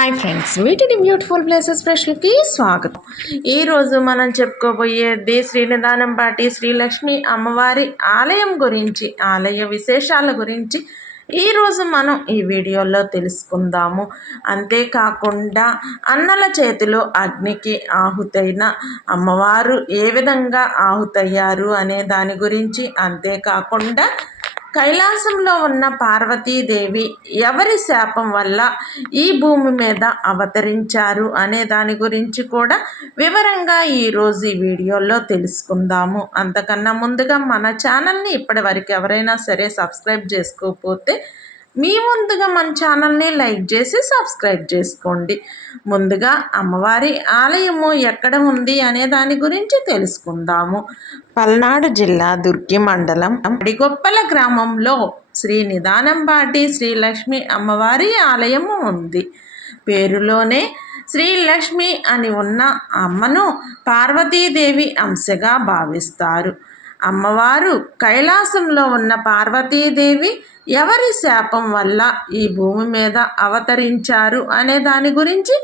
Hi friends, వీటిని beautiful places ఫ్రెష్కి స్వాగతం. ఈరోజు మనం చెప్పుకోబోయేది శ్రీనిధానంపాటి శ్రీలక్ష్మి అమ్మవారి ఆలయం గురించి, ఆలయ విశేషాల గురించి ఈరోజు మనం ఈ వీడియోలో తెలుసుకుందాము. అంతేకాకుండా అన్నల చేతిలో అగ్నికి ఆహుతైన అమ్మవారు ఏ విధంగా ఆహుతయ్యారు అనే దాని గురించి, అంతేకాకుండా కైలాసంలో ఉన్న పార్వతీదేవి ఎవరి శాపం వల్ల ఈ భూమి మీద అవతరించారు అనే దాని గురించి కూడా వివరంగా ఈరోజు ఈ వీడియోలో తెలుసుకుందాము. అంతకన్నా ముందుగా మన ఛానల్ని ఇప్పటి వరకు ఎవరైనా సరే సబ్స్క్రైబ్ చేసుకోకపోతే మీ ముందుగా మన ఛానల్ని లైక్ చేసి సబ్స్క్రైబ్ చేసుకోండి. ముందుగా అమ్మవారి ఆలయము ఎక్కడ ఉంది అనే దాని గురించి తెలుసుకుందాము. పల్నాడు జిల్లా దుర్గి మండలం అడిగొప్పల గ్రామంలో శ్రీనిధానంపాటి శ్రీలక్ష్మి అమ్మవారి ఆలయము ఉంది. పేరులోనే శ్రీలక్ష్మి అని ఉన్న అమ్మను పార్వతీదేవి అంశగా భావిస్తారు. అమ్మవారు కైలాసంలో ఉన్న పార్వతీదేవి ఎవరి శాపం వల్ల ఈ భూమి మీద అవతరించారు అనే దాని గురించి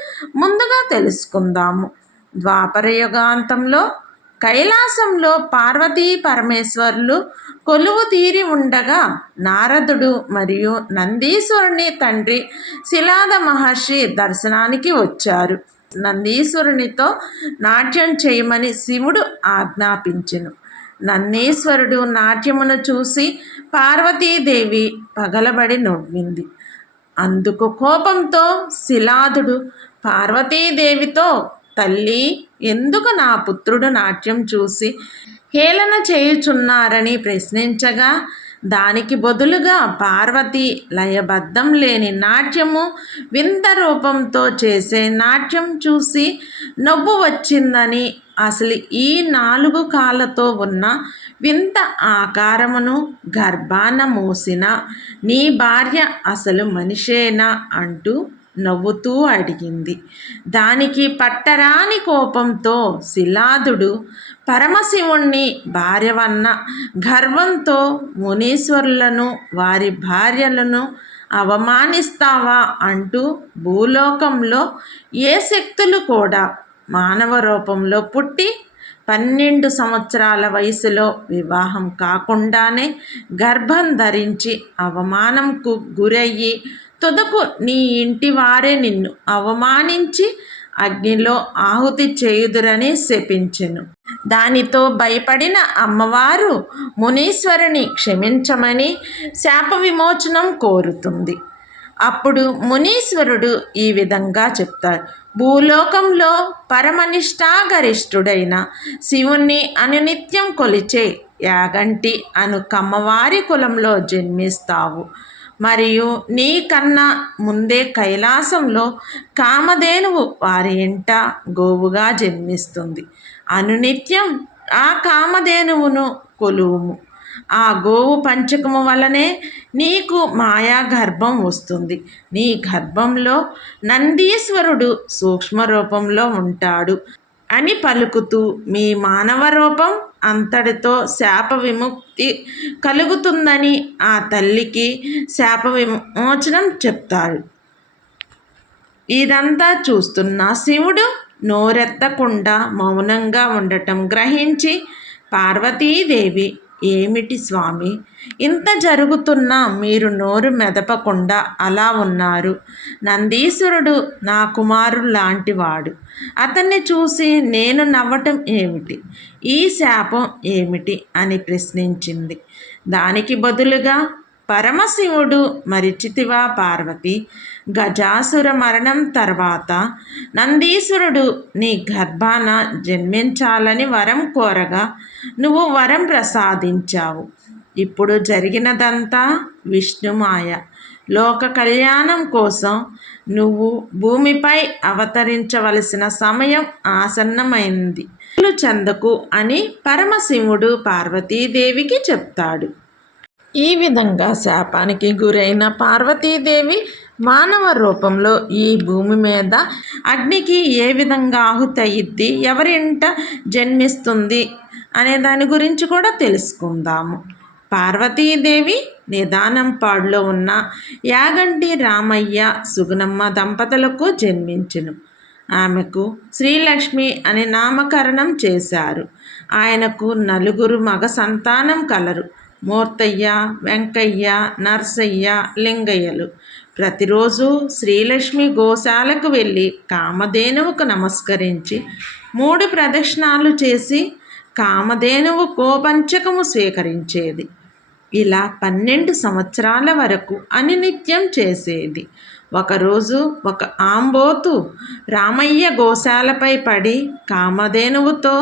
ముందుగా తెలుసుకుందాము. ద్వాపర యుగాంతంలో కైలాసంలో పార్వతీ పరమేశ్వరులు కొలువు తీరి ఉండగా నారదుడు మరియు నందీశ్వరుని తండ్రి శిలాద మహర్షి దర్శనానికి వచ్చారు. నందీశ్వరునితో నాట్యం చేయమని శివుడు ఆజ్ఞాపించెను. నందీశ్వరుడు నాట్యమును చూసి పార్వతీదేవి పగలబడి నవ్వింది. అందుకు కోపంతో శిలాదుడు పార్వతీదేవితో, తల్లి, ఎందుకు నా పుత్రుడు నాట్యం చూసి హేళన చేయుచున్నారని ప్రశ్నించగా, దానికి బదులుగా పార్వతి లయబద్ధం లేని నాట్యము, వింత రూపంతో చేసే నాట్యం చూసి నవ్వు వచ్చిందని, అసలు ఈ 4 కాళ్ళతో ఉన్న వింత ఆకారమును గర్భాన మోసిన నీ భార్య అసలు మనిషేనా అంటూ నవ్వుతూ అడిగింది. దానికి పట్టరాని కోపంతో శిలాదుడు పరమశివుణ్ణి భార్యవన్న గర్వంతో మునీశ్వరులను వారి భార్యలను అవమానిస్తావా అంటూ భూలోకంలో ఏ శక్తులు కూడా మానవ రూపంలో పుట్టి 12 సంవత్సరాల వయసులో వివాహం కాకుండానే గర్భం ధరించి అవమానంకు గురయ్యి తుదకు నీ ఇంటి వారే నిన్ను అవమానించి అగ్నిలో ఆహుతి చేయుదురని శపించెను. దానితో భయపడిన అమ్మవారు మునీశ్వరుని క్షమించమని శాప విమోచనం కోరుతుంది. అప్పుడు మునీశ్వరుడు ఈ విధంగా చెప్తారు. భూలోకంలో పరమనిష్టాగరిష్ఠుడైన శివుణ్ణి అనునిత్యం కొలిచే యాగంటి అను కమ్మవారి కులంలో జన్మిస్తావు. మరియు నీకన్నా ముందే కైలాసంలో కామధేనువు వారి ఇంట గోవుగా జన్మిస్తుంది. అనునిత్యం ఆ కామధేనువును కొలువుము. ఆ గోవు పంచకము వలనే నీకు మాయా గర్భం వస్తుంది. నీ గర్భంలో నందీశ్వరుడు సూక్ష్మ రూపంలో ఉంటాడు అని పలుకుతూ మీ మానవ రూపం అంతటితో శాప విముక్తి కలుగుతుందని ఆ తల్లికి శాప విమోచనం చెప్తాడు. ఇదంతా చూస్తున్న శివుడు నోరెత్తకుండా మౌనంగా ఉండటం గ్రహించి, పార్వతీదేవి, ఏమిటి స్వామి, ఇంత జరుగుతున్నా మీరు నోరు మెదపకుండా అలా ఉన్నారు? నందీశ్వరుడు నా కుమారుడు లాంటివాడు. అతన్ని చూసి నేను నవ్వటం ఏమిటి? ఈ శాపం ఏమిటి అని ప్రశ్నించింది. దానికి బదులుగా పరమశివుడు, మరిచితివా పార్వతి, గజాసుర మరణం తర్వాత నందీశ్వరుడు నీ గర్భాన జన్మించాలని వరం కోరగా నువ్వు వరం ప్రసాదించావు. ఇప్పుడు జరిగినదంతా విష్ణుమాయ. లోక కళ్యాణం కోసం నువ్వు భూమిపై అవతరించవలసిన సమయం ఆసన్నమైంది. చెందకు అని పరమశివుడు పార్వతీదేవికి చెప్తాడు. ఈ విధంగా శాపానికి గురైన పార్వతీదేవి మానవ రూపంలో ఈ భూమి మీద అగ్నికి ఏ విధంగా ఆహుతయ్యిద్ది, ఎవరింట జన్మిస్తుంది అనే దాని గురించి కూడా తెలుసుకుందాము. పార్వతీదేవి నిదానంపాడులో ఉన్న యాగంటి రామయ్య సుగుణమ్మ దంపతులకు జన్మించెను. ఆమెకు శ్రీలక్ష్మి అని నామకరణం చేశారు. ఆయనకు నలుగురు మగ సంతానం కలరు. మూర్తయ్య, వెంకయ్య, నర్సయ్య, లింగయ్యలు. ప్రతిరోజు శ్రీలక్ష్మి గోశాలకు వెళ్ళి కామధేనువుకు నమస్కరించి 3 ప్రదక్షిణాలు చేసి కామధేనువు గోపంచకము స్వీకరించేది. ఇలా 12 సంవత్సరాల వరకు అనినిత్యం చేసేది. ఒకరోజు ఒక ఆంబోతు రామయ్య గోశాలపై పడి కామధేనువుతో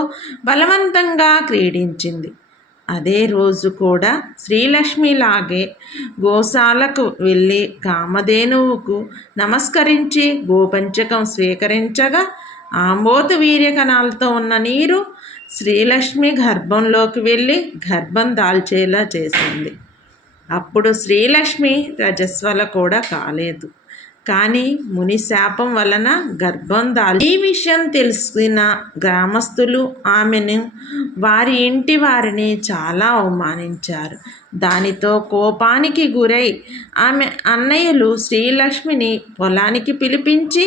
బలవంతంగా క్రీడించింది. అదే రోజు కూడా శ్రీలక్ష్మిలాగే గోశాలకు వెళ్ళి కామధేనువుకు నమస్కరించి గోపంచకం స్వీకరించగా ఆంబోతు వీర్యకణాలతో ఉన్న నీరు శ్రీలక్ష్మి గర్భంలోకి వెళ్ళి గర్భం దాల్చేలా చేసింది. అప్పుడు శ్రీలక్ష్మి రజస్వల కూడా కాలేదు. కానీ ముని శాపం వలన గర్భం ఈ విషయం తెలిసిన గ్రామస్తులు ఆమెను వారి ఇంటి వారిని చాలా అవమానించారు. దానితో కోపానికి గురై ఆమె అన్నయ్యలు శ్రీలక్ష్మిని పొలానికి పిలిపించి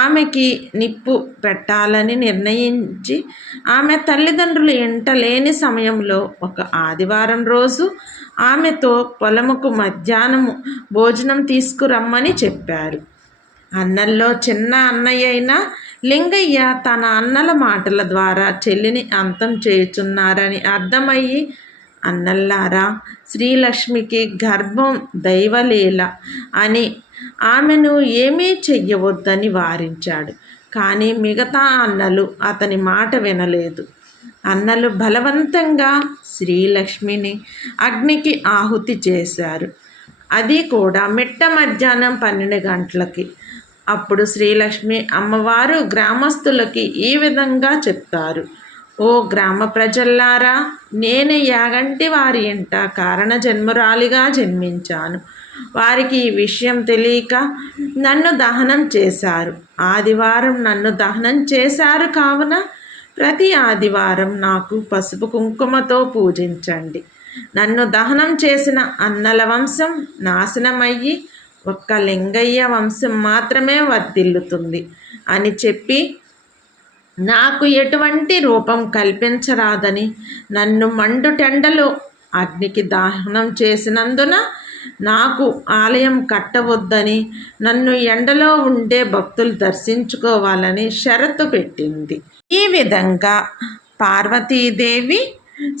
ఆమెకి నిప్పు పెట్టాలని నిర్ణయించి ఆమె తల్లిదండ్రులు ఇంట లేని సమయంలో ఒక ఆదివారం రోజు ఆమెతో పొలముకు మధ్యాహ్నము భోజనం తీసుకురమ్మని చెప్పారు. అన్నల్లో చిన్న అన్నయ్య అయిన లింగయ్య తన అన్నల మాటల ద్వారా చెల్లిని అంతం చేయుచున్నారని అర్థమయ్యి, అన్నల్లారా, శ్రీలక్ష్మికి గర్భం దైవలీల అని ఆమెను ఏమీ చెయ్యవద్దని వారించాడు. కానీ మిగతా అన్నలు అతని మాట వినలేదు. అన్నలు బలవంతంగా శ్రీలక్ష్మిని అగ్నికి ఆహుతి చేశారు. అది కూడా మిట్ట మధ్యాహ్నం 12 గంటలకి. అప్పుడు శ్రీలక్ష్మి అమ్మవారు గ్రామస్తులకి ఈ విధంగా చెప్తారు: ఓ గ్రామ ప్రజల్లారా, నేను యాగంటి వారి ఇంట కారణ జన్మురాలిగా జన్మించాను. వారికి ఈ విషయం తెలియక నన్ను దహనం చేశారు. ఆదివారం నన్ను దహనం చేశారు కావున ప్రతి ఆదివారం నాకు పసుపు కుంకుమతో పూజించండి. నన్ను దహనం చేసిన అన్నల వంశం నాశనమయ్యి ఒక్క లింగయ్య వంశం మాత్రమే వర్ధిల్లుతుంది అని చెప్పి నాకు ఎటువంటి రూపం కల్పించరాదని నన్ను మండుటెండలో అగ్నికి దహనం చేసినందున నాకు ఆలయం కట్టవద్దని, నన్ను ఎండలో ఉండే భక్తులు దర్శించుకోవాలని షరతు పెట్టింది. ఈ విధంగా పార్వతీదేవి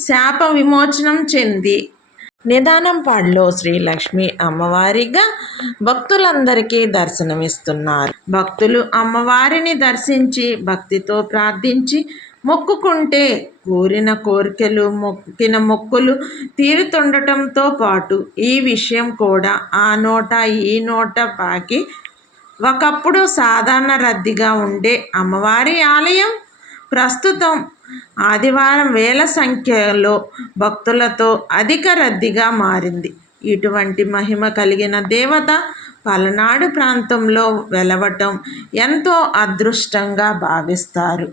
శాప విమోచనం చెంది నిదానంపాడులో శ్రీలక్ష్మి అమ్మవారిగా భక్తులందరికీ దర్శనమిస్తున్నారు. భక్తులు అమ్మవారిని దర్శించి భక్తితో ప్రార్థించి మొక్కుకుంటే కోరిన కోరికలు, మొక్కిన మొక్కులు తీరుతుండటంతో పాటు ఈ విషయం కూడా ఆ నోట ఈ నోట పాకి ఒకప్పుడు సాధారణ రద్దీగా ఉండే అమ్మవారి ఆలయం ప్రస్తుతం ఆదివారం వేల సంఖ్యలో భక్తులతో అధిక రద్దీగా మారింది. ఇటువంటి మహిమ కలిగిన దేవత పలనాడు ప్రాంతంలో వెలవటం ఎంతో అదృష్టంగా భావిస్తారు.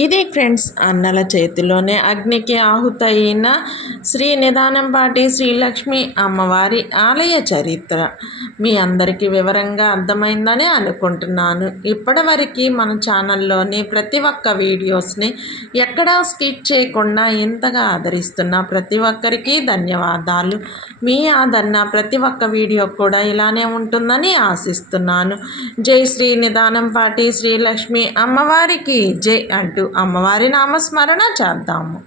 ఇది ఫ్రెండ్స్, అన్నల చేతిలోనే అగ్నికి ఆహుతైన శ్రీ నిదానంపాటి శ్రీలక్ష్మి అమ్మవారి ఆలయ చరిత్ర మీ అందరికీ వివరంగా అర్థమైందని అనుకుంటున్నాను. ఇప్పటివరకు మన ఛానల్లోని ప్రతి ఒక్క వీడియోస్ని ఎక్కడా స్కిప్ చేయకుండా ఇంతగా ఆదరిస్తున్న ప్రతి ఒక్కరికి ధన్యవాదాలు. మీ ఆదరణ ప్రతి ఒక్క వీడియో కూడా ఇలానే ఉంటుందని ఆశిస్తున్నాను. జై శ్రీ నిదానంపాటి శ్రీలక్ష్మి అమ్మవారికి జై అంటూ అమ్మవారి నామస్మరణ చేద్దాము.